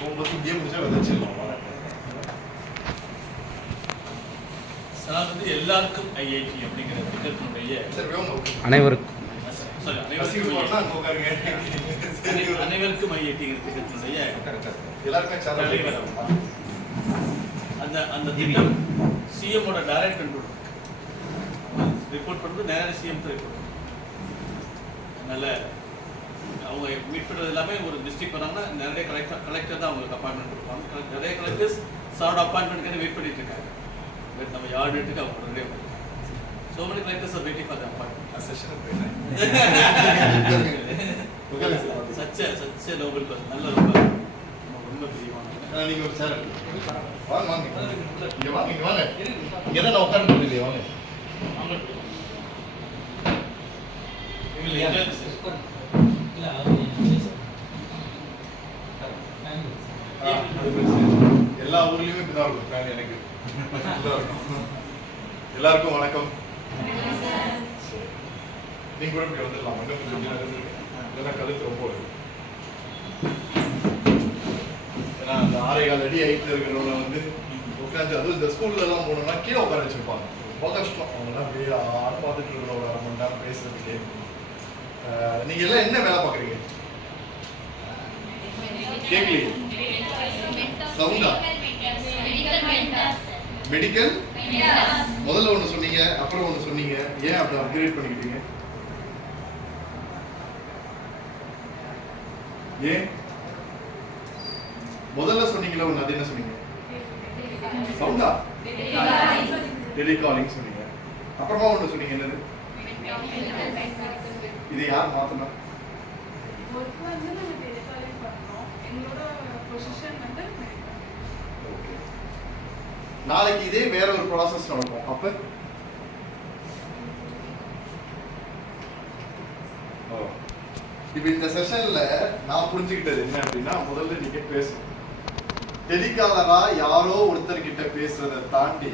போகும்போது இங்கே முடிச்சா விதைச்சிடலாம். சார் வந்து எல்லாருக்கும் ஐஐடி அப்படிங்கிற திட்டத்தினுடைய அனைவருக்கும் அனைவருக்கும் ஐஐடிங்கிற திட்டத்தினுடைய அந்த திட்டம் சிஎம்மோட டைரக்ட் கண்ட்ரோல் ரிப்போர்ட் பண்ணுறது நேராக சிஎம் தான் ரிப்போர்ட். அதனால அவங்க மீட் பண்ணுறது எல்லாமே ஒரு டிஸ்ட்ரிக்ட் பண்ணாங்கன்னா நிறைய கலெக்டர் தான் அவங்களுக்கு அப்பாயின்மெண்ட் கொடுப்பாங்க. நிறைய கலெக்டர்ஸ் சாரோட அப்பாயின்மெண்ட்காக வெயிட் பண்ணிட்டு இருக்காங்க. நம்ம யார் டேட்டுக்கு அவங்க ரெடியாக பண்ணுறாங்க. So many collectors are waiting for the appointment. Such a noble person. நல்ல ரொம்ப பிரியமான. நீங்க ஒரு சார் வாங்க வாங்க இங்க வாங்க இங்க வாங்க இங்க தான் உட்கார்ந்து இருக்கீங்க வாங்க. எல்லா ஊர்லயுமே இப்படிதான் இருக்கும் ஃபேன் எனக்கு. எல்லாருக்கும் வணக்கம். நீங்க கூட இப்படி வந்துடலாம். இதெல்லாம் கழுத்து ரொம்ப ஏன்னா அந்த 6.25 அடி ஹைட்ல இருக்கிறவங்க வந்து உட்காந்து அதுவும் இந்த ஸ்கூல்ல எல்லாம் போனோம்னா கீழே உட்கார வச்சிருப்பாங்க. ரொம்ப கஷ்டம். அவங்கெல்லாம் அப்படியே ஆட பார்த்துட்டு இருக்கிற ஒரு 1/2 மணி நேரம் பேசுறதுக்கு. நீங்க எல்லாம் என்ன வேலை பாக்குறீங்க? கேட்கலையே சவுண்டா? மெடிக்கல் முதல்ல ஒன்று சொன்னீங்க, அப்புறம் ஒன்று சொன்னீங்க. ஏன் அப்படி அப்கிரேட் பண்ணிக்கிட்டீங்க? ஏன் முதல்ல சொன்னீங்களா ஒன்று, அது என்ன சொன்னீங்க? சவுண்டா? டெலிகாலிங் சொன்னீங்க. அப்புறமா ஒன்று சொன்னீங்க, என்னது? இது யார் மாத்தினா? நாளைக்கு இதே வேற ஒரு ப்ராசஸ் நடக்கும். அப்ப இப்ப இந்த செஷன்ல நான் புரிஞ்சுக்கிட்டது என்ன அப்படின்னா, முதல்ல நீங்க பேசணும். டெலிகாலரா யாரோ ஒருத்தர் கிட்ட பேசுறதை தாண்டி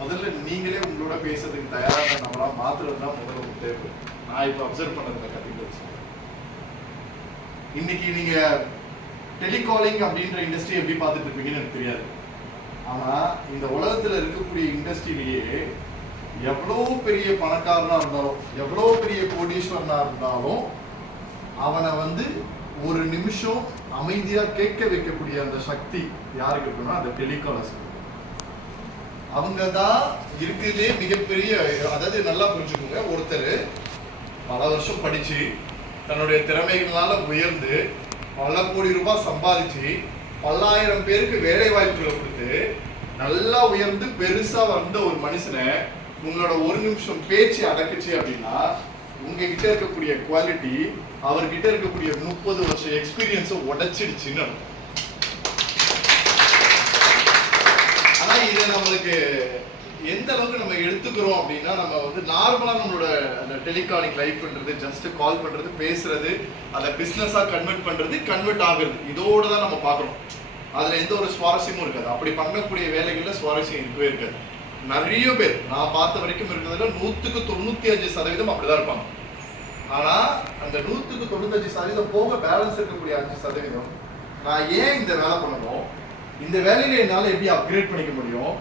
முதல்ல நீங்களே உங்களோட பேசுறதுக்கு தயாரான நம்மளா மாத்துறது தான் முதல்ல ஒரு தேவை. நான் இப்ப அப்சர்வ் பண்ணதுல கத்துக்கிட்டு வச்சேன். இன்னைக்கு நீங்க டெலிகாலிங் அப்படின்ற இண்டஸ்ட்ரி எப்படி பார்த்துட்டு இருப்பீங்கன்னு எனக்கு தெரியாது. ஆனா இந்த உலகத்துல இருக்கக்கூடிய இண்டஸ்ட்ரியிலேயே எவ்வளவு பெரிய பணக்காரனா இருந்தாலும், எவ்வளவு பெரிய கோடீஸ்வரனா இருந்தாலும், அவனை வந்து ஒரு நிமிஷம் அமைதியா கேட்க வைக்கக்கூடிய அந்த சக்தி யாருக்கு இருக்குன்னா அந்த டெலிகாலர்ஸ். அவங்க தான் இருக்குதே மிகப்பெரிய. அதாவது நல்லா புரிஞ்சுக்கோங்க, ஒருத்தர் பல வருஷம் படிச்சு தன்னுடைய திறமைகளால உயர்ந்து பல கோடி ரூபாய் சம்பாதிச்சு பல்லாயிரம் பேருக்கு வேலை வாய்ப்புகளை கொடுத்து நல்லா உயர்ந்து பெருசா வந்த ஒரு மனுஷனை உங்களோட ஒரு நிமிஷம் பேச்சு அடக்குச்சு அப்படின்னா உங்ககிட்ட இருக்கக்கூடிய குவாலிட்டி அவர்கிட்ட இருக்கக்கூடிய 30 வருஷம் எக்ஸ்பீரியன்ஸை உடைச்சிடுச்சுன்னு. ஆனா இதை நம்மளுக்கு எந்த அளவுக்கு நம்ம எடுத்துக்கிறோம் அப்படின்னா, நம்ம வந்து நார்மலா நம்மளோட அந்த டெலிகாலிங் லைஃப்ன்றது ஜஸ்ட் கால் பண்றது, பேசுறது, அதை பிசினஸா கன்வெர்ட் ஆகுறது, இதோட தான் நம்ம பார்க்கறோம். அதுல எந்த ஒரு சுவாரஸ்யமும் இருக்காது. அப்படி பண்ணக்கூடிய வேலைகள்ல சுவாரஸ்யம் இருக்கவே இருக்காது. நிறைய பேர் நான் பார்த்த வரைக்கும் இருக்கிறதுல 100% அப்படிதான் இருப்பாங்க. ஆனா அந்த 100% போக பேலன்ஸ் இருக்கக்கூடிய 5% நான் ஏன் இந்த வேலை பண்ணணும், இந்த வேலையில என்னால எப்படி அப்கிரேட் பண்ணிக்க முடியும்,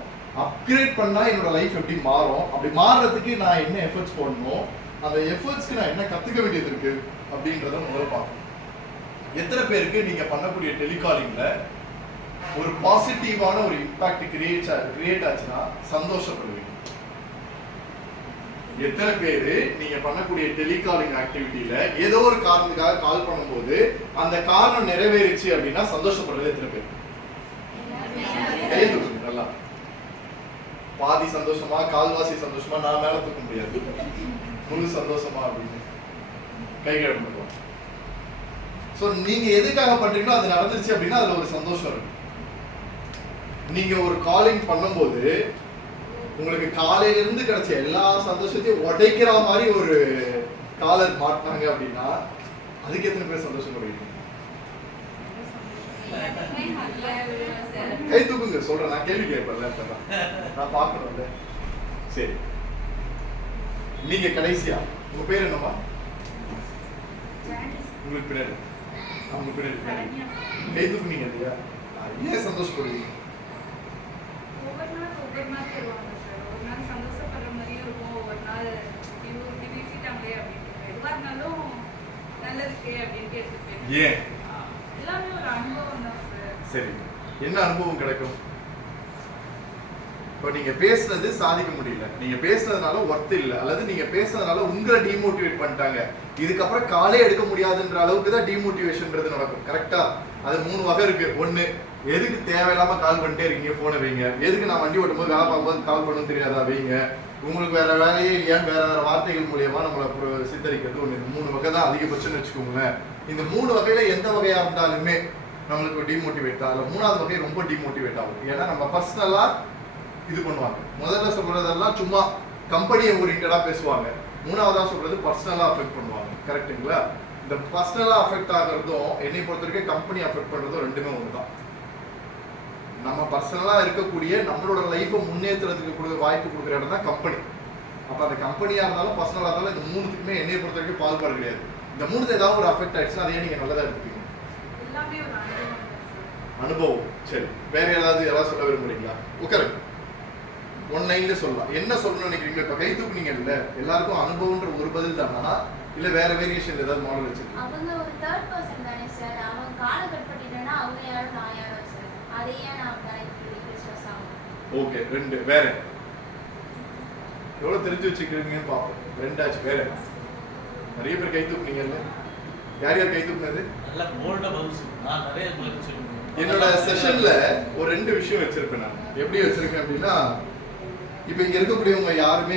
அப்கிரேட் பண்ணா என்னோட லைஃப் எப்படி மாறும், அப்படி மாறுறதுக்கு நான் என்ன எஃபர்ட்ஸ் போடணும், அந்த எஃபர்ட்ஸ்க்கு நான் என்ன கத்துக்க வேண்டியது இருக்கு அப்படின்றத முதல்ல பார்க்கணும். எத்தனை பேருக்கு நீங்க பண்ணக்கூடிய டெலிகாலிங்ல ஒரு பாசிட்டிவான ஒரு இம்பாக்ட் கிரியேட் ஆச்சுன்னா சந்தோஷப்படுவீங்க? எத்தனை பேரு நீங்க பண்ணக்கூடிய டெலிகாலிங் ஆக்டிவிட்டியில ஏதோ ஒரு காரணத்துக்காக கால் பண்ணும்போது அந்த காரணம் நிறைவேறிச்சு அப்படின்னா சந்தோஷப்படுறது எத்தனை பேர்? கை தூக்குங்க நல்லா. பாதி சந்தோஷமா, கால்வாசி சந்தோஷமா, நான் மேல தூக்க முடியாது, முழு சந்தோஷமா அப்படின்னு கை கழுவுவோம். சோ நீங்க எதுக்காக பண்றீங்களோ அது நடந்துருச்சு அப்படின்னா அதுல ஒரு சந்தோஷம் இருக்கு. நீங்க ஒரு காலிங் பண்ணும்போது உங்களுக்கு காலையில இருந்து கிடைச்ச எல்லா சந்தோஷத்தையும் உடைக்கிற மாதிரி ஒரு காலர் மாட்டினாங்க அப்படின்னா அதுக்கு எத்தனை பேர் சந்தோஷப்படுவீங்க? கை தூக்குங்க. சொல்றேன், நான் கேள்வி கேட்பேன், நான் பார்க்கணும்ல. சரி, நீங்க கடைசியா உங்க பேர் என்னமா? உங்களுக்கு பின்னாடி அவங்க பேர் கை தூக்குனீங்க இல்லையா? ஏன் சந்தோஷப்படுவீங்க? ஒவ்வொரு நாள் தருவாங்க சார். ஒரு நாள் சந்தோஷப்படுற மாதிரியும் இருக்கும், ஒவ்வொரு நாள் இப்படி வீசிட்டாங்களே அப்படின்ட்டு. எதுவாக இருந்தாலும் நல்லதுக்கே அப்படின்ட்டு எடுத்துப்பேன். ஏன்? எல்லாமே ஒரு அனுபவம் தான் சார். சரி, என்ன அனுபவம் கிடைக்கும்? இப்போ நீங்க பேசுனது சாதிக்க முடியல, நீங்க பேசுனதுனால ஒர்த் இல்ல, அல்லது நீங்க பேசுனதுனால உங்களை டிமோட்டிவேட் பண்ணிட்டாங்க, இதுக்கப்புறம் காலே எடுக்க முடியாதுன்ற அளவுக்கு தான் டிமோட்டிவேஷன்ன்றது நடக்கும். கரெக்டா? அது 3 வகை இருக்கு. ஒண்ணு, எதுக்கு தேவையில்லாம கால் பண்ணிட்டே இருக்கீங்க, போனை வைங்க. எதுக்கு நான் வண்டி ஓட்டும் போது வேலை பார்க்கும்போது கால் பண்ணணும் தெரியாதா, வைங்க. உங்களுக்கு வேற வேலையே இல்லையான்னு வேற வேற வார்த்தைகள் மூலியமா நம்மளை சித்தரிக்கிறது ஒண்ணு. 3 வகை தான் அதிகபட்சம்னு வச்சுக்கோங்களேன். இந்த 3 வகையில எந்த வகையா இருந்தாலுமே நம்மளுக்கு டிமோட்டிவேட் தான். 3வது வகை ரொம்ப டிமோட்டிவேட் ஆகும். ஏன்னா நம்ம பர்சனலா இது பண்ணுவாங்க. முதல்ல சொல்றதெல்லாம் சும்மா கம்பெனியை ஓரியன்டா பேசுவாங்க. 3வதா சொல்றது பர்சனலா அஃபெக்ட் பண்ணுவாங்க. கரெக்ட்டுங்களா? இந்த பர்சனலா அஃபெக்ட் ஆகிறதும் என்னை பொறுத்த வரைக்கும் கம்பெனி அஃபெக்ட் பண்றதும் ரெண்டுமே ஒன்று தான். நம்ம பர்சனலா இருக்கக்கூடிய நம்மளோட லைஃபை முன்னேற்றத்துக்கு வாய்ப்பு கொடுக்குற இடம் தான் கம்பெனி. அப்ப அந்த கம்பெனியா இருந்தாலும் பர்சனலா இருந்தாலும் இந்த 3த்துக்குமே என்னை பொறுத்த வரைக்கும் பாகுபாடு கிடையாது. இந்த 3த்துல ஏதாவது ஒரு அஃபெக்ட் ஆயிடுச்சுன்னா அதையே நீங்க நல்லதா எடுத்துப்பீங்க. எல்லாமே ஒரு அனுபவம் தான் சார். அனுபவம். சரி, வேற ஏதாவது சொல்ல விரும்புறீங்களா? உட்காருங்க. 1 லைன்ல சொல்லலாம். என்ன சொல்லணும்னு நினைக்கிறீங்க? இப்ப கை தூக்குனீங்கல்ல, எல்லாருக்கும் அனுபவம்ன்ற ஒரு பதில் தானா, இல்ல வேற வேரியேஷன் ஏதாவது மாடல் வச்சிருக்கீங்க? அவங்க ஒரு தேர்ட் பர்சன் தானே சார். அவங்க காலை கட் பண்ணிட்டேன்னா அவங்க யாரோ நான் யாரோ சார். அதையே நான் ஸ்ட்ரெஸ் ஆகும். ஓகே, 2 வேற எவ்வளவு தெரிஞ்சு வச்சுக்கிறீங்கன்னு பார்ப்போம். 2 ஆச்சு. வேற நிறைய பேர் கை தூக்குனீங்கல்ல, யார் யார் கை தூக்குனது? நல்லா போல்டா பதில் சொல்லுங்க. நான் நிறைய பதில் சொல்லுங்க. என்னோட செஷன்ல ஒரு 2 விஷயம் வச்சிருப்பேன். நான் எப்படி வச்சிருக்கேன் அப்படின்னா, இப்போ இங்க இருக்கக்கூடியவங்க யாருமே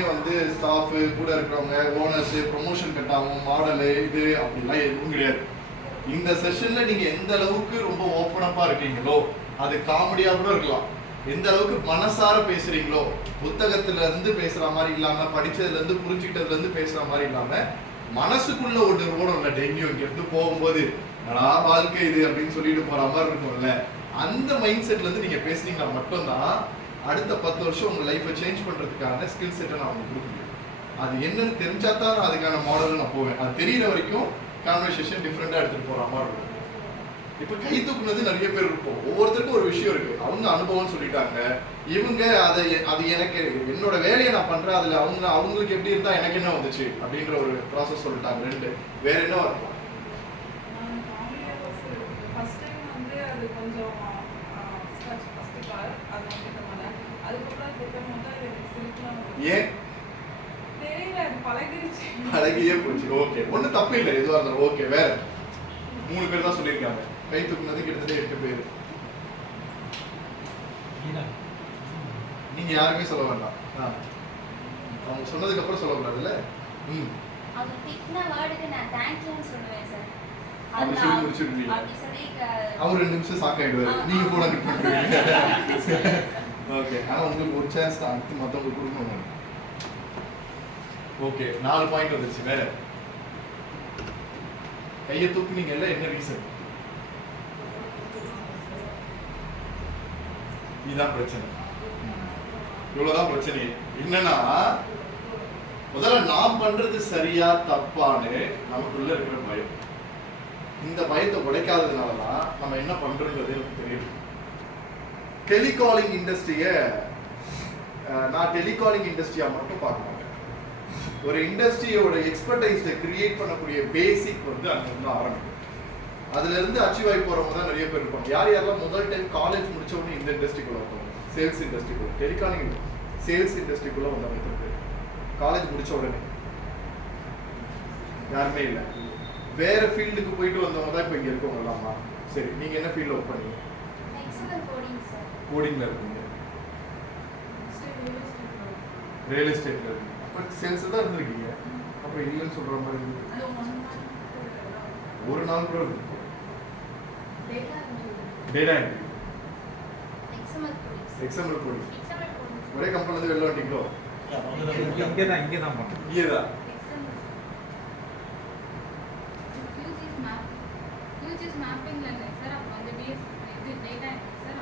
ஸ்டாஃப் கூட இருக்கிறவங்க, ஓனர்ஸ், ப்ரொமோஷன் கட் ஆகும், மாடலு இது அப்படிலாம் எதுவும் கிடையாது. இந்த செஷன்ல நீங்க எந்த அளவுக்கு ரொம்ப ஓப்பனப்பா இருக்கீங்களோ, அது காமெடியா கூட இருக்கலாம், எந்த அளவுக்கு மனசார பேசுறீங்களோ, புத்தகத்துல இருந்து பேசுற மாதிரி இல்லாம, படிச்சதுல இருந்து புரிஞ்சுக்கிட்டதுல இருந்து பேசுற மாதிரி இல்லாம, மனசுக்குள்ள ஒன்று ஓடும்ல டெய்லியும் இங்க இருந்து போகும்போது, நான் வாழ்க்கை இது அப்படின்னு சொல்லிட்டு போற மாதிரி இருக்கும்ல, அந்த மைண்ட் செட்ல இருந்து நீங்க பேசுனீங்கன்னா மட்டும்தான் அடுத்த 10 வருஷம் உங்க லைஃபை சேஞ்ச் பண்றதுக்கான ஸ்கில் செட்டை நான் உங்களுக்கு கொடுக்க முடியும். அது என்னன்னு தெரிஞ்சா தான் நான் அதுக்கான மாடல் நான் போவேன். அது தெரியற வரைக்கும் கான்வர்சேஷன் டிஃப்ரெண்டா எடுத்துட்டு போற மாதிரி இருக்கும். இப்ப கை தூக்குனது நிறைய பேர் இருக்கும். ஒவ்வொருத்தருக்கும் ஒரு விஷயம் இருக்கு. அவங்க அனுபவம் சொல்லிட்டாங்க, இவங்க அது எனக்கு என்னோட வேலையை நான் பண்றேன், அதுல அவங்களுக்கு எப்படி இருந்தா எனக்கு என்ன வந்துச்சு அப்படின்ற ஒரு ப்ராசஸ் சொல்லிட்டாங்க. 2 வேற என்ன இருக்கும்? ஃபர்ஸ்ட் டைம் அது கொஞ்சம் ஃபர்ஸ்ட் கால் அது அதுக்கப்புறம் ஏன் தெரியல, அது பழகிருச்சு. பழகியே போச்சு. ஓகே, ஒன்றும் தப்பு இல்லை, எதுவாக இருந்தாலும். ஓகே, வேற 3 பேர் தான் சொல்லியிருக்காங்க. கை தூக்குனது கிட்டத்தட்ட 8 பேர். நீங்க யாருமே சொல்ல வேண்டாம். அவங்க சொன்னதுக்கு அப்புறம் சொல்லக்கூடாதுல்ல. அவங்க திட்டின வேர்டுக்கு நான் தேங்க்யூன்னு சொல்லுவேன் சார். அப்படி சொல்லி முடிச்சிருக்கீங்க. அப்படி சொல்லி அவர் 2 நிமிஷம் சாக்காயிடுவாரு, நீங்க போன கட் பண்ணுவீங்க. ஓகே, ஆனா உங்களுக்கு ஒரு சான்ஸ் தான் அடுத்து மத்தவங்களுக்கு கொடுக்கணும். ஓகே, 4 பாயிண்ட் வந்துருச்சு. வேற கையை தூக்குனீங்கல்ல, என்ன ரீசன்? இதுதான் பிரச்சனை. இவ்வளவுதான் பிரச்சனை. என்னன்னா, முதல்ல நான் பண்றது சரியா தப்பான்னு நமக்குள்ள இருக்கிற பயம். இந்த பயத்தை உடைக்காததுனாலதான் நம்ம என்ன பண்றோம்ன்றது எனக்கு தெரியும். டெலிகாலிங் இண்டஸ்ட்ரிய நான் டெலிகாலிங் இண்டஸ்ட்ரியா மட்டும் பார்க்க மாட்டேன். ஒரு இண்டஸ்ட்ரியோட எக்ஸ்பர்டைஸை கிரியேட் பண்ணக்கூடிய பேசிக் அங்க இருந்து ஆரம்பிக்கும். அதுல இருந்து அச்சீவ் ஆகி போறவங்க தான் நிறைய பேர் இருப்பாங்க. யாரெல்லாம் முதல் டைம் காலேஜ் முடிச்ச உடனே இந்த இண்டஸ்ட்ரிக்குள்ள வருவாங்க, சேல்ஸ் இண்டஸ்ட்ரிக்குள்ள, டெலிகாலிங் சேல்ஸ் இண்டஸ்ட்ரிக்குள்ள வந்தவங்க காலேஜ் முடிச்ச உடனே யாருமே இல்லை. வேற ஃபீல்டுக்கு போயிட்டு வந்தவங்க தான் இப்போ இங்க இருக்கவங்க எல்லாமா. சரி, நீங்க என்ன ஃபீல்ட்ல ஒர்க் பண்ணீங்க? கோடிங்ல இருக்கீங்க, ரியல் எஸ்டேட்ல இருக்கீங்க. அப்ப சேல்ஸ் தான் இருந்திருக்கீங்க. அப்புறம் இல்லைன்னு சொல்ற மாதிரி இருக்கு. ஒரு நாள் கூட இருக்கு. Data entry, XML coding. ஒரே கம்பெனில இருந்து வெளில வந்துட்டீங்களோ? இங்கே தான் பண்ணுறோம். இங்கே தான்.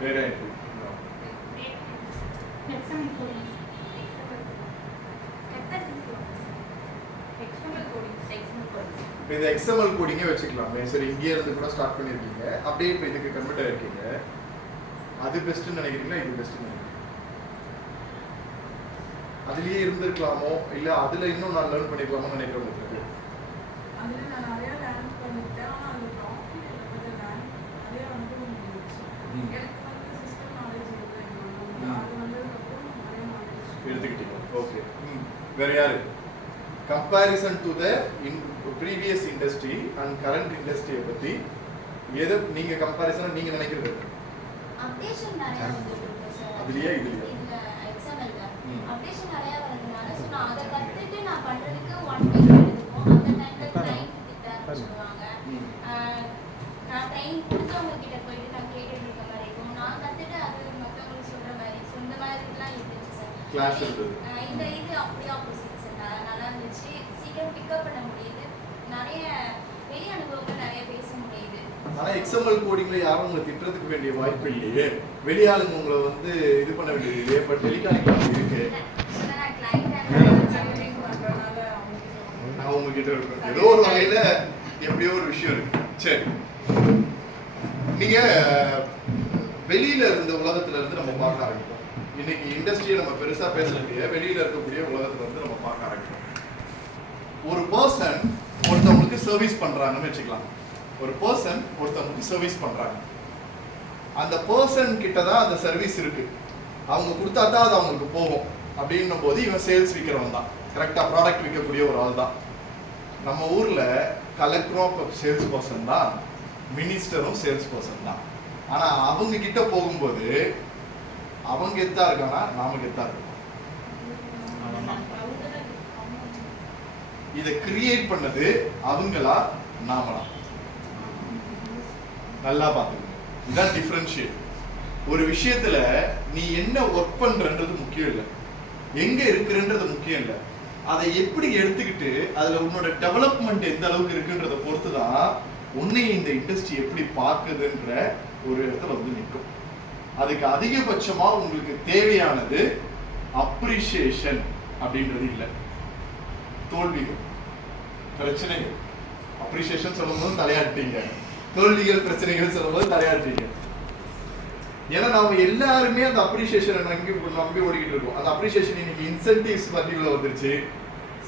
Data entry. Exam XML coding. இப்போ இந்த எக்ஸ்எம்எல் கோடிங்கே வச்சுக்கலாமே. சரி, இங்கேயே இருந்து கூட ஸ்டார்ட் பண்ணியிருக்கீங்க, அப்படியே இப்போ இதுக்கு கன்வெர்ட் ஆகிருக்கீங்க. அது பெஸ்ட்டுன்னு நினைக்கிறீங்களா, இது பெஸ்ட்டுன்னு நினைக்கிறீங்க? அதுலேயே இருந்திருக்கலாமோ இல்லை அதில் இன்னும் நான் லேர்ன் பண்ணிக்கலாமோன்னு நினைக்கிறேன் உங்களுக்கு. அதில் நான் நிறையா லேர்ன் பண்ணிட்டேன். ஆனால் அந்த டாபிக் எனக்கு லேர்ன் நிறையா வந்து எனக்கு வந்து சிஸ்டம் நாலேஜ் இல்லை. அது வந்ததுக்கப்புறம் நிறைய நாலேஜ் எடுத்துக்கிட்டீங்க. ஓகே. வேற யாரு? Comparison to the previous industry and current இண்டஸ்ட்ரியை பற்றி எது நீங்கள் கம்பேரிசனாக நீங்கள் நினைக்கிறது? அப்டேஷன் நிறைய வந்துட்டு இருக்கு சார். அதுலயே இதுலயே? இல்ல எக்ஸ்எம்எல்ல ம். அப்டேஷன் நிறைய வரதுனால சோ நான் அதை கத்துட்டு நான் பண்றதுக்கு 1 வீக் எடுத்துக்கும். அந்த டைம்ல கிளையண்ட் கிட்ட சொல்லுவாங்க. நான் ட்ரைனிங் கொடுத்தவங்க கிட்ட போயிட்டு நான் கேட்டுட்டு இருக்க மாதிரி இருக்கும். நான் கத்துட்டு அது மத்தவங்களுக்கு சொல்ற மாதிரி சொந்த மாதிரிலாம் இருந்துச்சு சார். Clash இருந்தது. இந்த இது அப்படியே ஆப்போசிட் சார். நல்லா இருந்துச்சு. சீக்கிரம் பிக்கப் பண்ண முடியுது. நிறைய பெரிய அனுபவங்கள் நிறைய பேச முடியுது. ஆனால் எக்ஸ்எம்எல் கோடிங்கில் யாரும் உங்களை திட்டுறதுக்கு வேண்டிய வாய்ப்பு இல்லையே. வெளியாளுங்க உங்களை வந்து இது பண்ண வேண்டியது இல்லையே. பட் டெலிகாலிங் இருக்கு. நான் கிளையண்ட் சர்வீஸ் பண்ணுறதுனால அவங்க நான் உங்ககிட்ட இருக்கேன். ஏதோ ஒரு வகையில் எப்படியோ ஒரு விஷயம் இருக்கு. சரி, நீங்க வெளியில இருந்த உலகத்துல இருந்து நம்ம பார்க்க ஆரம்பிப்போம். இன்னைக்கு இண்டஸ்ட்ரியை நம்ம பெருசா பேசக்கூடிய வெளியில இருக்கக்கூடிய உலகத்துல இருந்து நம்ம பார்க்க ஆரம்பிப்போம். ஒரு பர்சன் ஒருத்தவங்களுக்கு சர்வீஸ் பண்றாங்கன்னு வச்சுக்கலாம். ஒரு பர்சன் ஒருத்தவங்களுக்கு சர்வீஸ் பண்றாங்க. அந்த பர்சன் கிட்ட தான் அந்த சர்வீஸ் இருக்கு. அவங்க கொடுத்தா தான் அது அவங்களுக்கு போகும். அப்படின்னும் போது இவன் சேல்ஸ் விற்கிறவன் தான், கரெக்டா ப்ராடக்ட் விற்கக்கூடிய ஒரு ஆள் தான். நம்ம ஊர்ல கலெக்டரும் சேல்ஸ் பர்சன் தான், மினிஸ்டரும் சேல்ஸ் பர்சன் தான். ஆனா அவங்க கிட்ட போகும்போது அவங்க கெத்தா இருக்கானா நாம கெத்தா இருக்கோம்? இதை கிரியேட் பண்ணது அவங்களா நாமளா? நல்லா பாத்துக்கோங்க. இதுதான் டிஃபரன்ஷியேட். ஒரு விஷயத்துல நீ என்ன ஒர்க் பண்றன்றது முக்கியம் இல்லை, எங்க இருக்கிறன்றது முக்கியம் இல்லை. அதை எப்படி எடுத்துக்கிட்டு அதுல உன்னோட டெவலப்மெண்ட் எந்த அளவுக்கு இருக்குன்றத பொறுத்துதான் உன்னை இந்த இண்டஸ்ட்ரி எப்படி பார்க்குதுன்ற ஒரு இடத்துல வந்து நிற்கும். அதுக்கு அதிகபட்சமா உங்களுக்கு தேவையானது அப்ரிசியேஷன் அப்படின்றது இல்லை, தோல்விகள், பிரச்சனைகள். அப்ரிசியேஷன் சொல்லும்போது தலையாட்டீங்க, தோல்விகள் பிரச்சனைகள் சொல்லும்போது தலையாட்டீங்க. ஏன்னா நாம எல்லாருமே அந்த அப்ரிசியேஷனை நம்பி ஓடிக்கிட்டு இருக்கோம். அந்த அப்ரிசியேஷன் இன்னைக்கு இன்சென்டிவ்ஸ் வடிவில் வந்துருச்சு,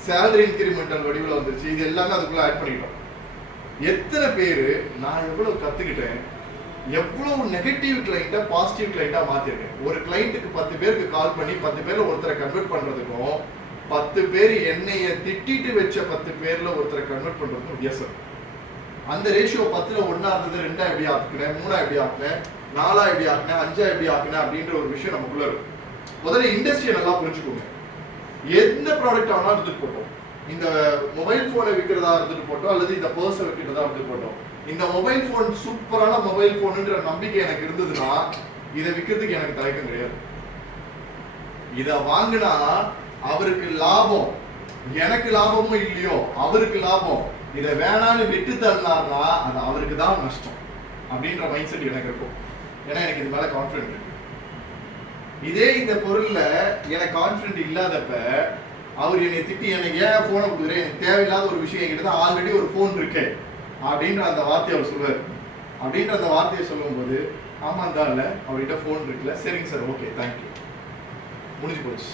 சேலரி இன்கிரிமெண்டல் வடிவில் வந்துருச்சு. இது எல்லாமே அதுக்குள்ள ஆட் பண்ணிட்டோம். எத்தனை பேர் நான் எவ்வளவு கத்துக்கிட்டேன், எவ்வளவு நெகட்டிவ் கிளைண்ட்டை பாசிட்டிவ் கிளைண்ட்டா மாத்திருக்கேன். ஒரு கிளைண்ட்டுக்கு 10 பேருக்கு கால் பண்ணி 10 பேர்ல ஒருத்தரை கன்வெர்ட் பண்றதுக்கும் 10 பேர் என்னைய திட்டிட்டு வச்ச 10 பேர்ல ஒருத்தரை கன்வெர்ட் பண்றதுக்கும் வித்தியாசம். அந்த ரேஷியோ 10ல 1 இருந்தது 2 எப்படி ஆக்குனேன், 3 எப்படி ஆக்குனேன், 4 எப்படி ஆக்குனேன், 5 எப்படி ஆக்குனேன் அப்படின்ற ஒரு விஷயம் நமக்குள்ள இருக்கும். முதல்ல இண்டஸ்ட்ரியை நல்லா புரிஞ்சுக்கோங்க. எந்த ப்ராடக்ட் ஆனாலும் எடுத்துட்டு போட்டோம், இந்த மொபைல் போனை விற்கிறதா இருந்துட்டு போட்டோம் அல்லது இந்த பர்ஸை விற்கிறதா இருந்துட்டு போட்டோம், இந்த மொபைல் போன் சூப்பரான மொபைல் போன்ன்ற நம்பிக்கை எனக்கு இருந்ததுன்னா இதை விற்கிறதுக்கு எனக்கு தயக்கம் கிடையாது. இதை வாங்கினா அவருக்கு லாபம், எனக்கு லாபமும் இல்லையோ அவருக்கு லாபம், இதை வேணாலும் விட்டு தரலாம்னா அது அவருக்கு தான் நஷ்டம் அப்படின்ற மைண்ட் செட் எனக்கு இருக்கும். ஏன்னா எனக்கு இது மேல கான்ஃபிடென்ட் இருக்கு. இதே இந்த பொருள்ல எனக்கு கான்ஃபிடென்ட் இல்லாதப்ப அவர் என்னை திட்டி எனக்கு ஏன் போனை கொடுக்குறேன், எனக்கு தேவையில்லாத ஒரு விஷயம் என்கிட்ட தான் ஆல்ரெடி ஒரு போன் இருக்கு அப்படின்ற அந்த வார்த்தையை அவர் சொல்லுவார். அப்படின்ற அந்த வார்த்தையை சொல்லும்போது ஆமா தான் இல்லை, அவர்கிட்ட போன் இருக்குல்ல, சரிங்க சார், ஓகே, தேங்க்யூ, முடிஞ்சு போச்சு.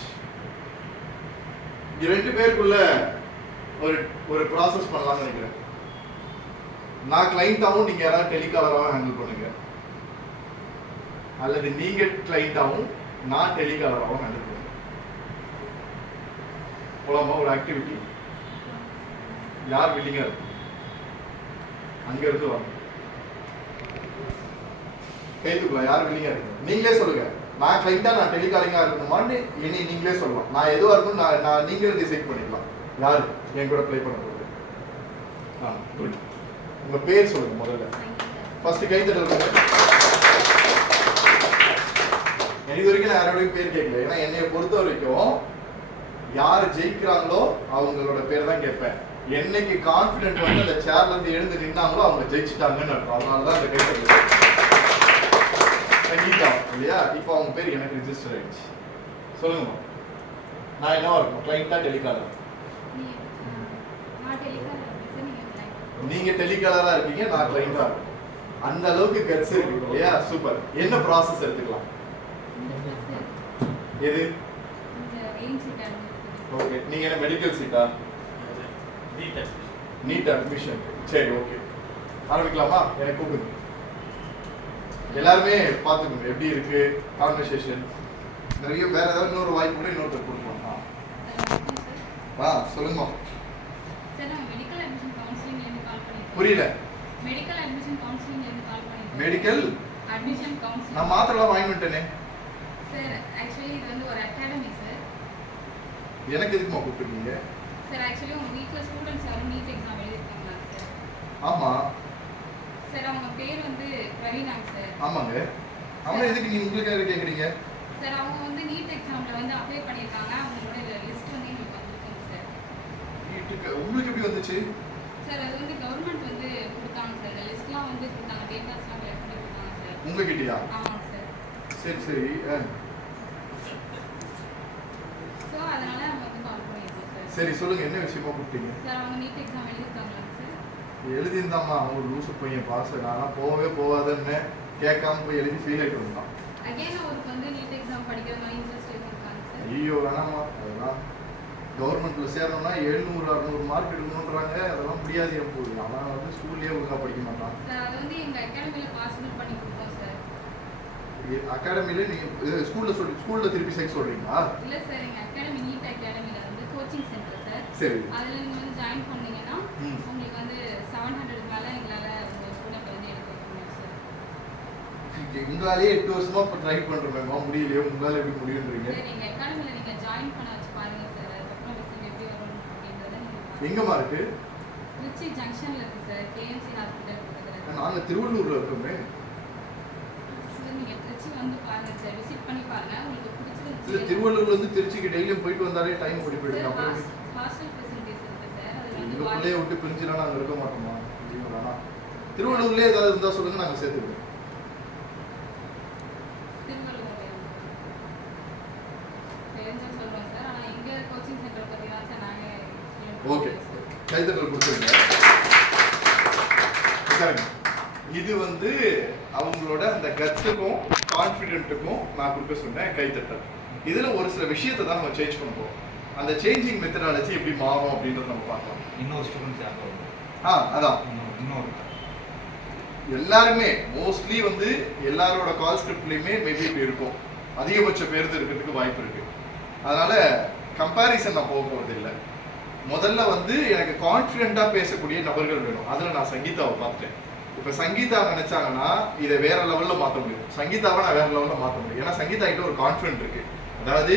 இது 2 பேருக்குள்ள ஒரு ப்ராசஸ் பண்ணலாம்னு நினைக்கிறேன். நான் கிளைண்டாவும் நீங்க யாராவது டெலிகாலராகவும் ஹேண்டில் பண்ணுங்க, அல்லது நீங்க கிளைண்டாவும் நான் டெலிகாலராகவும் ஹேண்டில் பண்ணுங்க. போலாமா? ஒரு ஆக்டிவிட்டி யார் வில்லிங்கா இருக்கு? அங்க இருந்து வாங்க, கைதுக்குள்ள யார் வில்லிங்கா இருக்கு? நீங்களே சொல்லுங்க. நான் கிளைண்டா நான் டெலிகாலிங்கா இருக்கணுமான்னு இனி நீங்களே சொல்லலாம். நான் எதுவா இருக்கும் நான் நீங்களே டிசைட் பண்ணிக்கலாம் யாரு என் கூட ப்ளே பண்ண போகுது. குட். உங்க பேர் சொல்லுங்க முதல்ல. ஃபர்ஸ்ட் கை தட்டல். இது வரைக்கும் நான் யாரோட பேர் கேட்கல. ஏன்னா என்னைய பொறுத்த வரைக்கும் யார் ஜெயிக்கிறாங்களோ அவங்களோட பேர் தான் கேட்பேன். என்னைக்கு கான்ஃபிடென்ட் வந்து அந்த சேர்ல இருந்து எழுந்து நின்னாங்களோ அவங்க ஜெயிச்சுட்டாங்கன்னு அர்த்தம். அதனாலதான் அந்த கை தட்டல் இல்லையா? இப்போ அவங்க பேர் எனக்கு ரிஜிஸ்டர் ஆயிடுச்சு. சொல்லுங்கம்மா, நான் என்னவா இருக்கும்? கிளைண்டா டெலிகாலர்? நீங்க டெலிகாலரா இருக்கீங்க, நான் கிளைண்டா இருக்கேன். அந்த அளவுக்கு கட்ஸ் இருக்கு இல்லையா? சூப்பர். என்ன ப்ராசஸ் எடுத்துக்கலாம்? எது? ஓகே, நீங்க என்ன மெடிக்கல் சீட்டா? NEET admission. சரி, ஓகே, ஆரம்பிக்கலாமா? எனக்கு கூப்பிடுங்க. எல்லாருமே பார்த்துக்கோங்க எப்படி இருக்கு கான்வர்சேஷன். நிறைய வேற ஏதாவது இன்னொரு வாய்ப்பு கூட இன்னொருத்தர் கொடுக்கலாம். சொல்லுங்கம்மா. புரியல. மெடிக்கல் அட்மிஷன் கவுன்சிலிங் நான் மாத்திரலாம் வாங்கி விட்டேனே சார். ஆக்சுவலி இது வந்து ஒரு அகாடமி சார். எனக்கு எதுக்குமா கூப்பிட்டுருக்கீங்க சார்? ஆக்சுவலி உங்க வீட்டில் ஸ்டூடெண்ட்ஸ் யாரும் நீட் எக்ஸாம் எழுதிருக்காங்களா சார்? ஆமா சார், அவங்க பேர் வந்து பிரவீனாங்க சார். ஆமாங்க. அவனை எதுக்கு நீங்க உங்களுக்கு கேக்குறீங்க சார்? அவங்க வந்து நீட் எக்ஸாம்ல வந்து அப்ளை பண்ணிருக்காங்க. அவங்களோட லிஸ்ட் வந்து எங்களுக்கு வந்திருக்குங்க சார். நீட்டுக்கு உங்களுக்கு எப்படி வந்துச்சு சார் அது வந்து கவர்மெண்ட் வந்து கொடுத்தாங்க சார். இந்த லிஸ்ட்லாம் வந்து கொடுத்தாங்க, டேட்டாஸ்லாம் கலெக்ட் பண்ணி கொடுத்தாங்க சார். உங்ககிட்டயா? ஆமாங்க சார். சரி சரி. ஸோ அதனால நம்ம வந்து கால் பண்ணியிருக்கோம் சார். சரி சொல்லுங்க, என்ன விஷயமா கூப்பிட்டீங்க? சார் அவங்க நீட் எக்ஸாம் எழுதிருக்காங்களா சார்? எழுதியிருந்தாம்மா. அவங்க லூசு பையன் பாஸ். நான்லாம் போகவே போகாதன்னு கேட்காம போய் எழுதி ஃபெயில் ஆகிட்டு வந்தான். அகைன் அவருக்கு வந்து நீட் எக்ஸாம் படிக்கிற மாதிரி இன்ட்ரெஸ்ட் இருக்காங்க சார். ஐயோ வேணாமா, அதெல்லாம் கவர்மெண்ட்ல சேரணும்னா 700-600 மார்க் எடுக்கணுன்றாங்க. அதெல்லாம் முடியாது என் போது. அவன் வந்து ஸ்கூல்லேயே ஒழுங்கா படிக்க மாட்டான் சார். அது வந்து எங்க அகாடமியில் பாசிபிள் பண்ணி கொடுப்போம் சார். அகாடமில நீங்க ஸ்கூல்ல திருப்பி சேர்க்க சொல்றீங்களா? இல்ல சார், எங்க அகாடமி நீட் அகாடமில வந்து கோச்சிங் சென்டர் சார். சரி. அதுல நீங்க வந்து ஜாயின் பண்ணீங்கன்னா உங்களுக்கு வந்து 700 மேல எங்களால உங்க ஸ்டூடண்ட் வந்து எடுக்க முடியும் சார். உங்களாலேயே 8 வருஷமா ட்ரை பண்றோமேமா, முடியலையே. உங்களால எப்படி முடியுன்றீங்க? சார் எங்க அகாடமில நீங்க ஜாயின் பண்ண வச்சு பாருங்க சார். அதுக்கப்புறம் ரிசல்ட் எப்படி வரும் அப்படின்றத நீங்க எங்கம்மா இருக்கு? திருச்சி ஜங்ஷன்ல இருக்கு சார். கேஎம்சி ஹாஸ்பிட்டல் பக்கத்துல. நாங்க திருவள்ளூர்ல இருக்கோமே. சார் நீங்க திருச்சி வந்து பாருங்க சார். விசிட் பண்ணி பாருங்க. உங்களுக்கு பிடிச்சிருந்துச்சு. இல்ல, திருவள்ளூர்ல இருந்து திருச்சிக்கு டெய்லியும் போயிட்டு வந்தாலே டைம் ஓடி போயிடுது. சார் அப்புறம் ஹாஸ்டல் ஃபெசிலிட்டிஸ் இருக்கு சார். அதுல வந்து எங்க பிள்ளைய விட்டு பிரிஞ்சுனா நாங்க இருக்க மாட்டோமா? வேணாம். திருவள்ளூர்லயே ஏதாவது இருந்தா சொல்லுங்க, நாங்க சேர்த்துக்கிறோம். ஓகே, கைத்தட்டல் கொடுத்துருங்க. இது வந்து அவங்களோட அந்த கட்ஸுக்கும் கான்ஃபிடென்ட்டுக்கும் நான் கொடுக்க சொன்னேன் கைத்தட்டல். இதுல ஒரு சில விஷயத்தை தான் நம்ம சேஞ்ச் பண்ண போறோம். அந்த சேஞ்சிங் மெத்தடாலஜி எப்படி மாறும் அப்படின்றத நம்ம பார்க்கலாம். இன்னொரு ஸ்டூடெண்ட்ஸ் யாரும் அதான் இன்னொரு எல்லாருமே மோஸ்ட்லி வந்து எல்லாரோட கால் ஸ்கிரிப்ட்லயுமே மேபி இப்படி இருக்கும். அதிகபட்ச பேருந்து இருக்கிறதுக்கு வாய்ப்பு இருக்கு. அதனால கம்பேரிசன் நான் போக போறது இல்லை. முதல்ல வந்து எனக்கு கான்ஃபிடென்ட்டா பேசக்கூடிய நபர்கள் வேணும். அதுல நான் சங்கீதாவை பார்த்தேன். இப்ப சங்கீதா நினைச்சாங்கன்னா இதை வேற லெவல்ல மாற்ற முடியும். சங்கீதாவை நான் வேற லெவல்ல மாற்ற முடியும். ஏன்னா சங்கீதா கிட்ட ஒரு கான்ஃபிடென்ட் இருக்கு. அதாவது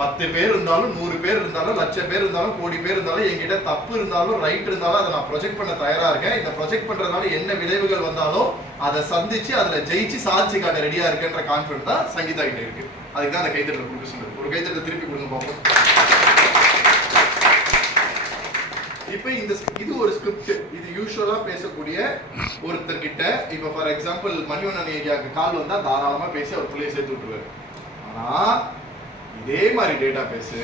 10 பேர் இருந்தாலும் 100 பேர் இருந்தாலும் 1,00,000 பேர் இருந்தாலும் 1,00,00,000 பேர் இருந்தாலும் என்கிட்ட தப்பு இருந்தாலும் ரைட் இருந்தாலும் அதை நான் ப்ரொஜெக்ட் பண்ண தயாரா இருக்கேன். இந்த ப்ரொஜெக்ட் பண்றதுனால என்ன விளைவுகள் வந்தாலும் அதை சந்திச்சு அதுல ஜெயிச்சு சாதிச்சு காட்ட ரெடியா இருக்குன்ற கான்ஃபிடென்ட் தான் சங்கீதா கிட்ட இருக்கு. அதுக்கு தான் அந்த கைத்தட்டல் கொடுக்க சொன்னது. ஒரு கைத்தட்டல் திருப்பி கொடுங்க பார்ப்போம். இப்ப இது ஒரு ஸ்கிரிப்ட். இது யூசுவலா பேசக்கூடிய ஒருத்தர் கிட்ட இப்ப ஃபார் எக்ஸாம்பிள் மணிவண்ணன் ஏரியாவுக்கு கால் வந்தா தாராளமா பேசி அவர் பிள்ளைய சேர்த்து விட்டுருவாரு. ஆனா இதே மாதிரி டேட்டா பேஸ்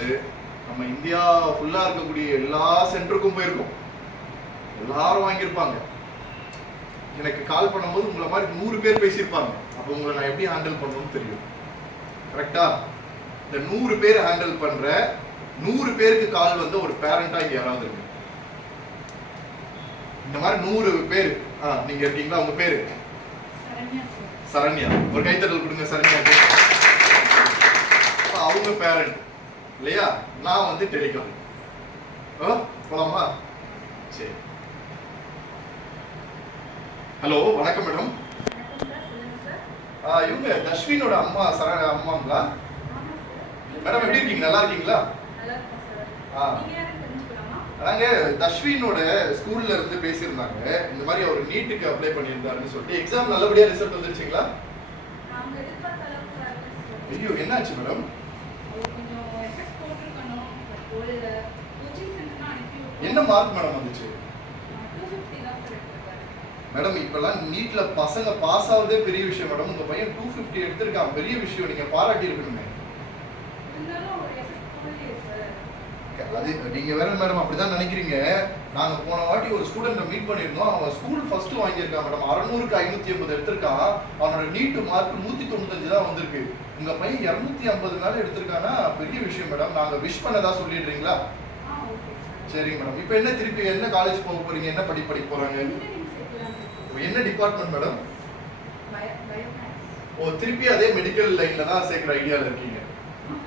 நம்ம இந்தியா ஃபுல்லா இருக்கக்கூடிய எல்லா சென்டருக்கும் போயிருக்கும். எல்லாரும் வாங்கியிருப்பாங்க. எனக்கு கால் பண்ணும்போது உங்களை மாதிரி 100 பேர் பேசியிருப்பாங்க. அப்ப உங்களை நான் எப்படி ஹேண்டில் பண்ணணும்னு தெரியும். கரெக்டா? இந்த 100 பேர் ஹேண்டில் பண்ற 100 பேருக்கு கால் வந்து ஒரு பேரண்டா இங்க யாராவது இருக்கு? இந்த மாதிரி 100 பேர் நீங்க இருக்கீங்களா? உங்க பேரு சரண்யா. ஒரு கைத்தட்டல் கொடுங்க சரண்யா. அவங்க பேரண்ட் இல்லையா? நான் வந்து டெலிகாம். போலாமா? சரி. ஹலோ, வணக்கம் மேடம். இவங்க தஸ்வினோட அம்மாங்களா? மேடம் எப்படி இருக்கீங்க? நல்லா இருக்கீங்களா? நாங்க தஸ்வினோட ஸ்கூல்ல இருந்து பேசியிருந்தாங்க. இந்த மாதிரி அவர் நீட்டுக்கு அப்ளை பண்ணியிருந்தாருன்னு சொல்லிட்டு எக்ஸாம் நல்லபடியா ரிசல்ட் வந்துருச்சுங்களா? ஐயோ, என்னாச்சு மேடம்? என்ன மார்க் மேடம் வந்துச்சு? மேடம் இப்பெல்லாம் நீட்ல பசங்க பாஸ் ஆகுறதே பெரிய விஷயம் மேடம். உங்க பையன் 250 எடுத்திருக்கான், பெரிய விஷயம். நீங்க பாராட்டி இருக்கணுமே. அது நீங்க வேற மேடம் அப்படிதான் நினைக்கிறீங்க. நாங்க போன வாட்டி ஒரு ஸ்டூடெண்ட்டை மீட் பண்ணியிருந்தோம். அவன் ஸ்கூல் ஃபர்ஸ்ட் வாங்கியிருக்கான் மேடம். 600க்கு 580 எடுத்திருக்கான். அவனோட நீட்டு மார்க் 195 தான் வந்திருக்கு. உங்க பையன் 250 மேல எடுத்திருக்கானா பெரிய விஷயம் மேடம். நாங்க விஷ் பண்ணதா சொல்லிடுறீங்களா? Okay sir. சரிங்க மேடம். இப்போ என்ன திருப்பி என்ன காலேஜ் போக போறீங்க? என்ன படிக்க போறாங்க? என்ன டிபார்ட்மெண்ட் மேடம்? பயோமேக்ஸ். ஓ, திருப்பி அதே மெடிக்கல் லைன்ல தான் சேர்க்கிற ஐடியால இருக்கீங்க.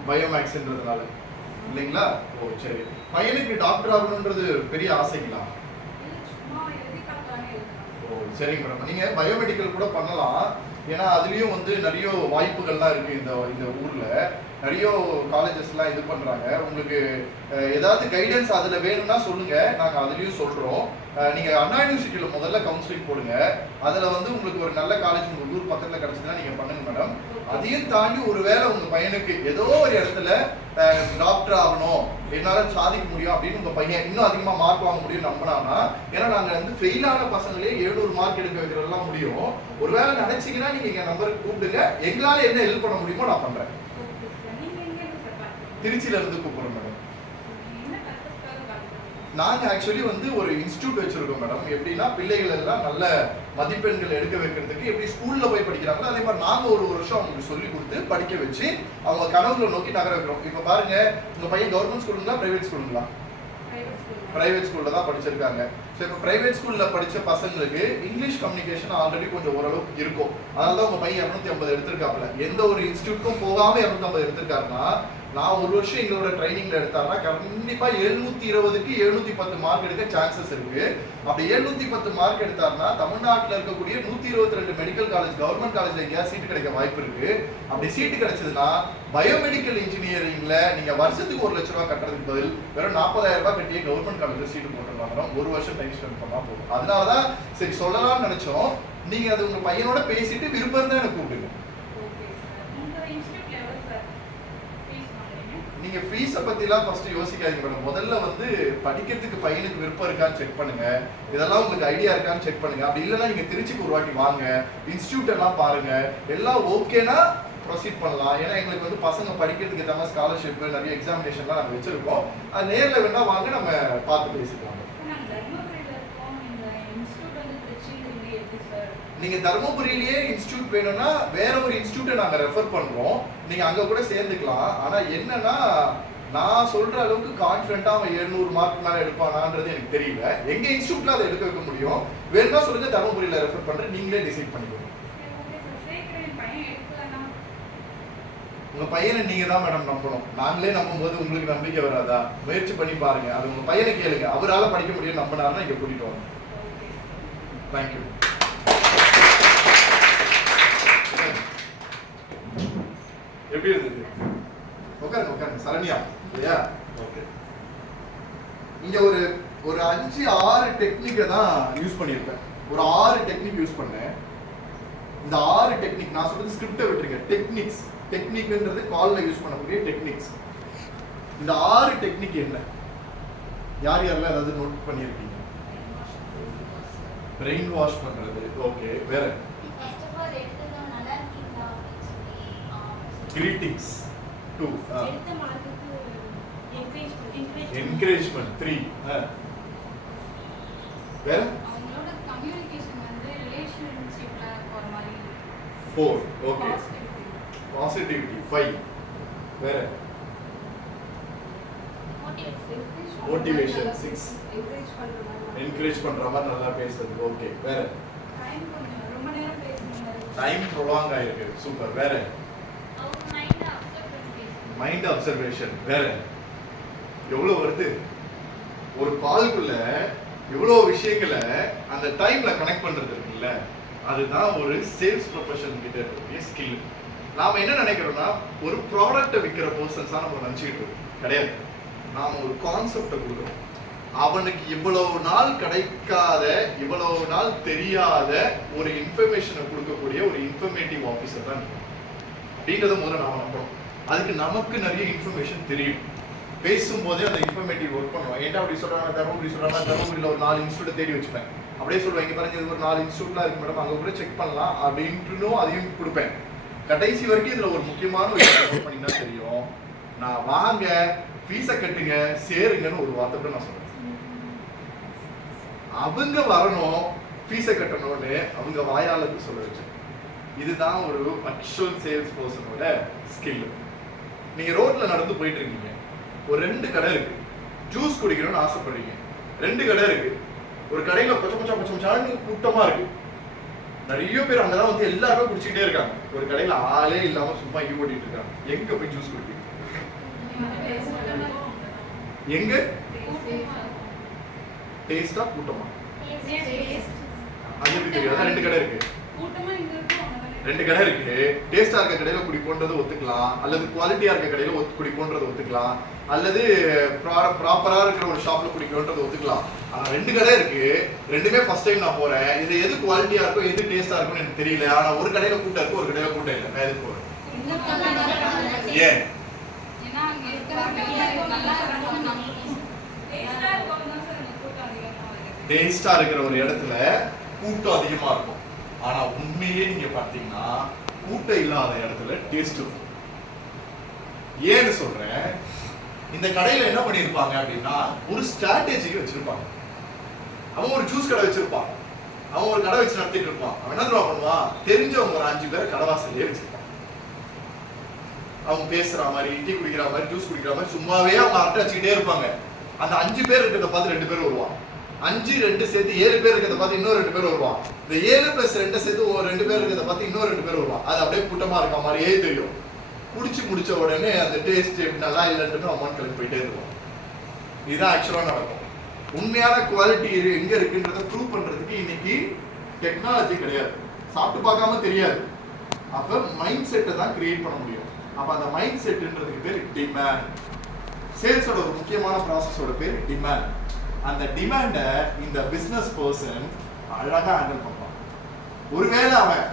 பயோமேக்ஸ்ன்றதுனால இல்லைங்களா? ஓ சரி. பையனுக்கு டாக்டர் ஆகணுன்றது பெரிய ஆசைங்களா? இல்ல சும்மா எழுதி பார்க்கலானே இருக்கேன். ஓ சரிங்க மேடம். நீங்க பயோமெடிக்கல் கூட பண்ணலாம். ஏன்னா அதுலயும் வந்து நிறைய வாய்ப்புகள்லாம் இருக்கு. இந்த ஊர்ல நிறைய காலேஜஸ்லாம் இது பண்றாங்க. உங்களுக்கு ஏதாவது கைடன்ஸ் அதுல வேணும்னா சொல்லுங்க, நாங்க அதுலயும் சொல்றோம். நீங்க அண்ணா யூனிவர்சிட்டியில முதல்ல கவுன்சிலிங் போடுங்க. அதுல வந்து உங்களுக்கு ஒரு நல்ல காலேஜ் உங்க ஊர் பக்கத்துல கிடைச்சதுன்னா நீங்க பண்ணுங்க மேடம். அதையும் தாண்டி ஒருவேளை உங்க பையனுக்கு ஏதோ ஒரு இடத்துல டாக்டர் ஆகணும், என்னால சாதிக்க முடியும் அப்படின்னு உங்க பையன் இன்னும் அதிகமா மார்க் வாங்க முடியும் நம்பினானா, ஏன்னா நாங்க வந்து ஃபெயிலான பசங்களே 700 மார்க் எடுக்க வைக்கிறதெல்லாம் முடியும். ஒருவேளை நினைச்சீங்கன்னா நீங்க எங்க நம்பருக்கு கூப்பிடுங்க. எங்களால என்ன ஹெல்ப் பண்ண முடியுமோ நான் பண்றேன். Okay sir. நீங்க எங்க இருந்து சார் பார்க்கறீங்க? திருச்சியில இருந்து கூப்பிடுறோம் மேடம். என்ன பர்பஸ்க்காக பார்க்கறீங்க? நாங்க ஆக்சுவலி வந்து ஒரு இன்ஸ்டியூட் வச்சிருக்கோம் மேடம். எப்படின்னா பிள்ளைகள் எல்லாம் நல்ல மதிப்பெண்கள் எடுக்க வைக்கிறதுக்கு எப்படி ஸ்கூல்ல போய் படிக்கிறாங்களோ அதே மாதிரி நாங்க ஒரு வருஷம் அவங்களுக்கு சொல்லி கொடுத்து படிக்க வச்சு அவங்க கனவுகளை நோக்கி நகர வைக்கிறோம். இப்ப பாருங்க, உங்க பையன் கவர்மெண்ட் ஸ்கூலுங்களா பிரைவேட் ஸ்கூலுங்களா? Private school. பிரைவேட் ஸ்கூல்ல தான் படிச்சிருக்காங்க. ஸோ இப்போ பிரைவேட் ஸ்கூல்ல படிச்ச பசங்களுக்கு இங்கிலீஷ் கம்யூனிகேஷன் ஆல்ரெடி கொஞ்சம் ஓரளவுக்கு இருக்கும். அதனால தான் உங்க பையன் 250 எடுத்திருக்காப்புல. எந்த ஒரு இன்ஸ்டியூட்டும் போகாம 250 எடுத்திருக்காருன்னா, நான் ஒரு வருஷம் எங்களோட ட்ரைனிங்ல எடுத்தாருன்னா கண்டிப்பா 720க்கு 710 மார்க் எடுக்க சான்சஸ் இருக்கு. அப்படி 710 மார்க் எடுத்தாருன்னா தமிழ்நாட்டில் இருக்கக்கூடிய 122 மெடிக்கல் காலேஜ் கவர்மெண்ட் காலேஜ்ல எங்கேயாவது சீட்டு கிடைக்க வாய்ப்பு இருக்கு. அப்படி சீட்டு கிடைச்சதுன்னா பயோமெடிக்கல் இன்ஜினியரிங்ல நீங்க வருஷத்துக்கு 1 லட்ச ரூபாய் கட்டுறதுக்கு பதில் வெறும் 40,000 ரூபாய் கட்டியே கவர்மெண்ட் காலேஜ்ல சீட்டு போட்டுருவாங்க. ஒரு வருஷம் டைம் ஸ்பெண்ட் பண்ணா போதும். அதனாலதான் சரி சொல்லலாம்னு நினைச்சோம். நீங்க அது உங்க பையனோட பேசிட்டு விருப்பம் தான் எனக்கு கூப்பிடுங்க. Okay sir. உங்க இன்ஸ்டிட்யூட்ல எவ்வளவு சார் ஃபீஸ் வாங்குறீங்க? நீங்க ஃபீஸை பத்திலாம் ஃபர்ஸ்ட் யோசிக்காதீங்க மேடம். முதல்ல வந்து படிக்கிறதுக்கு பையனுக்கு விருப்பம் இருக்கான்னு செக் பண்ணுங்க. இதெல்லாம் உங்களுக்கு ஐடியா இருக்கான்னு செக் பண்ணுங்க. அப்படி இல்லைன்னா நீங்க திருச்சிக்கு ஒரு வாட்டி வாங்க, இன்ஸ்டியூட் எல்லாம் பாருங்க. எல்லாம் ஓகேனா ப்ரொசீட் பண்ணலாம். ஏன்னா எங்களுக்கு வந்து பசங்க படிக்கிறதுக்கு ஏற்ற மாதிரி ஸ்காலர்ஷிப் நிறைய எக்ஸாமினேஷன்லாம் நாங்கள் வச்சிருக்கோம். அது நேரில் வேணா வாங்க, நம்ம பார்த்து பேசிக்கலாம். நாங்க தர்மபுரியில இருக்கோம். இந்த இன்ஸ்டிட்யூட் வந்து திருச்சிங்கிறீங்க, எப்படி சார்? நீங்க தர்மபுரியிலேயே இன்ஸ்டியூட் வேணும்னா வேற ஒரு இன்ஸ்டியூட்டை நாங்க ரெஃபர் பண்றோம். நீங்க அங்க கூட சேர்ந்துக்கலாம். ஆனா என்னன்னா, நான் சொல்ற அளவுக்கு கான்ஃபிடென்ட்டா அவன் 700 மார்க் மேல எடுப்பானான்றது எனக்கு தெரியல. எங்க இன்ஸ்டியூட்ல அதை எடுக்க வைக்க முடியும். வேணும்னா சொல்லுங்க, தர்மபுரியில ரெஃபர் பண்றேன், நீங்களே டிசைட் பண்ணிக்கோங்க. Okay sir. சேர்க்கிறேன். பையன் எடுக்கலன்னா உங்க பையனை நீங்க தான் மேடம் நம்பணும். நாங்களே நம்பும்போது உங்களுக்கு நம்பிக்கை வராதா? முயற்சி பண்ணி பாருங்க. அது உங்க பையனை கேளுங்க. அவரால படிக்க முடியும் நம்பினாருன்னா இங்க கூட்டிட்டு வாங்க. Okay sir. தேங்க்யூ. எப்படி இருந்தது? உட்காருங்க உட்காருங்க. சரண்யா இல்லையா? ஓகே. இங்க ஒரு 5-6 டெக்னிக்கை தான் யூஸ் பண்ணியிருப்பேன். ஒரு 6 டெக்னிக் யூஸ் பண்ணேன். இந்த 6 டெக்னிக் நான் சொல்றது ஸ்கிரிப்டை விட்டுருங்க. டெக்னிக்ன்றது கால்ல யூஸ் பண்ணக்கூடிய டெக்னிக்ஸ். இந்த 6 டெக்னிக் என்ன? யார் யாரெல்லாம் ஏதாவது நோட் பண்ணியிருக்கீங்க? பிரெயின் வாஷ் பண்றது. ஓகே. வேற? ஃபர்ஸ்ட் ஆஃப் ஆல் எடுத்ததும் நல்லா இருக்கீங்களா அப்படின்னு சொல்லி கிரீட்டிங்ஸ். 2. எடுத்த மார்க்குக்கு என்கரேஜ்மெண்ட். 3. வேற? அவங்களோட கம்யூனிகேஷன் வந்து ரிலேஷன்ஷிப்ல போற மாதிரி 4. ஓகே. பாசிட்டிவிட்டி. பாசிட்டிவிட்டி. 5. வேற? மோட்டிவேஷன். 6. என்கரேஜ் பண்ற மாதிரி என்கரேஜ் பண்ற மாதிரி நல்லா பேசுறது. ஓகே. வேற? டைம் கொஞ்சம் ரொம்ப நேரம் பேசுனீங்க. டைம் ப்ரொலாங் ஆயிருக்கு. சூப்பர். வேற? அவங்க மைண்ட் அப்சர்வ் பண்ணி பேசணும். Mind observation. வேற? எவ்வளவு வருது? ஒரு கால்குள்ள எவ்வளவு விஷயங்களை அந்த டைம்ல கனெக்ட் பண்றது இருக்குல்ல, அதுதான் ஒரு சேல்ஸ் ப்ரொஃபஷன் கிட்ட இருக்கக்கூடிய ஸ்கில். நாம என்ன நினைக்கிறோம்னா, ஒரு ப்ராடக்ட்டை விற்கிற பர்சன்ஸா நம்ம நினைச்சுக்கிட்டு இருக்கோம். கிடையாது. நாம ஒரு கான்செப்டை கொடுக்குறோம். அவனுக்கு இவ்வளவு நாள் கிடைக்காத, இவ்வளவு நாள் தெரியாத ஒரு இன்ஃபர்மேஷனை கொடுக்கக்கூடிய ஒரு இன்ஃபர்மேட்டிவ் ஆஃபீஸர் தான் அப்படின்றத முதல்ல நாம நம்புறோம். அதுக்கு நமக்கு நிறைய இன்ஃபர்மேஷன் தெரியும். பேசும்போதே அந்த இன்ஃபர்மேட்டிவ் ஒர்க் பண்ணுவோம். ஏன்டா அப்படி சொல்றாங்க, தர்மபுரியில் ஒரு 4 இன்ஸ்டியூட் தேடி வச்சுப்பேன். அப்படியே சொல்லுவேன், இங்க பாருங்க இது ஒரு 4 இன்ஸ்டியூட்லாம் இருக்கு மேடம், அங்க கூட செக் பண்ணலாம் அப்படின்ட்டு அதையும் கொடுப்பேன். கடைசி வரைக்கும் இதுல ஒரு முக்கியமான விஷயம் நோட் பண்ணினா தெரியும். நான் வாங்க ஃபீஸை கட்டுங்க சேருங்கன்னு ஒரு வார்த்தை கூட நான் சொல்றேன். அவங்க வரணும் ஃபீஸை கட்டணும்னு அவங்க வாயால சொல்ல வச்சேன். இதுதான் ஒரு ஆக்சுவல் சேல்ஸ் பர்சனோட ஸ்கில். நீங்க ரோட்ல நடந்து போயிட்டு இருக்கீங்க, ஒரு 2 கடை இருக்கு, ஜூஸ் குடிக்கணும்னு ஆசைப்படுறீங்க. 2 கடை இருக்கு, ஒரு கடையில கொஞ்சம் கூட்டமா இருக்கு, நிறைய பேர் அங்கதான் வந்து எல்லாருமே குடிச்சுக்கிட்டே இருக்காங்க. ஒரு கடையில ஆளே இல்லாம சும்மா ஈ ஓட்டிட்டு இருக்காங்க. எங்க போய் ஜூஸ் குடிப்பீங்க? எங்க? டேஸ்டா கூட்டமா? அது எப்படி தெரியும்? 2 கடை இருக்கு, 2 கடை இருக்கு. டேஸ்டா இருக்க கடையில குடிப்போன்றது ஒத்துக்கலாம், அல்லது குவாலிட்டியா இருக்க கடையில குடிப்போன்றது ஒத்துக்கலாம், அல்லது ப்ராப்பரா இருக்கிற ஒரு ஷாப்ல குடிக்கணும்ன்றது ஒத்துக்கலாம். ஆனா 2 கடை இருக்கு, 2மே ஃபர்ஸ்ட் டைம் நான் போறேன். இது எது குவாலிட்டியா இருக்கும் எது டேஸ்டா இருக்கும்னு எனக்கு தெரியல. ஆனா ஒரு கடையில கூட்டம் இருக்கு, ஒரு கடையில கூட்டம் இல்லை. நான் எதுக்கு போறேன்? ஏன்? ஏன்னா அங்க இருக்கிற நல்லா இருக்கணும். டேஸ்டா இருக்கணும் தான் சார் எனக்கு கூட்டம் அதிகமா வருது. டேஸ்டா இருக்கிற ஒரு இடத்துல கூட்டம் அதிகமா இருக்கும். ஆனா உண்மையிலேயே நீங்க பாத்தீங்கன்னா கூட்டம் இல்லாத இடத்துல டேஸ்ட் இருக்கும். ஏன்னு சொல்றேன், இந்த கடையில என்ன பண்ணிருப்பாங்க அப்படின்னா ஒரு ஸ்ட்ராட்டஜி வச்சிருப்பாங்க. அவன் ஒரு ஜூஸ் கடை வச்சிருப்பான், அவன் ஒரு கடை வச்சு நடத்திட்டு இருப்பான். அவன் என்ன தெரியுமா பண்ணுவான்? தெரிஞ்சவங்க ஒரு 5 பேர் கடைவாசல்லே வச்சிருப்பான். அவங்க பேசுற மாதிரி, டீ குடிக்கிற மாதிரி, ஜூஸ் குடிக்கிற மாதிரி சும்மாவே அவங்க அரட்டை வச்சுக்கிட்டே இருப்பாங்க. அந்த 5 பேர் இருக்கிறத பார்த்து 2 பேர் வருவான். 5 2 சேர்த்து 7 பேர் இருக்கிறத பார்த்து இன்னொரு 2 பேர் வருவான். இந்த 7 + 2 சேர்த்து 2 பேர் இருக்கிறத பார்த்து இன்னொரு 2 பேர் வருவான். அது அப்படியே கூட்டமா இருக்க மாதிரியே தெரியும். குடிச்சு முடிச்ச உடனே அந்த டேஸ்ட் நல்லா இல்லைன்னு அமௌண்ட் கிளம்பி போயிட்டே இருக்கும். இதுதான் ஆக்சுவலா நடக்கும். உண்மையான குவாலிட்டி எங்க இருக்குன்றத ப்ரூவ் பண்றதுக்கு இன்னைக்கு டெக்னாலஜி கிடையாது, சாப்பிட்டு பார்க்காம தெரியாது. அப்ப மைண்ட் செட்டை தான் கிரியேட் பண்ண முடியும். அப்ப அந்த மைண்ட் செட்ன்றதுக்கு பேர் டிமாண்ட். சேல்ஸோட ஒரு முக்கியமான ப்ராசஸோட பேர் டிமாண்ட். அந்த டிமாண்டை இந்த பிசினஸ் பர்சன் அழகா ஹேண்டில் பண்ணுவான். ஒருவேளை அவன்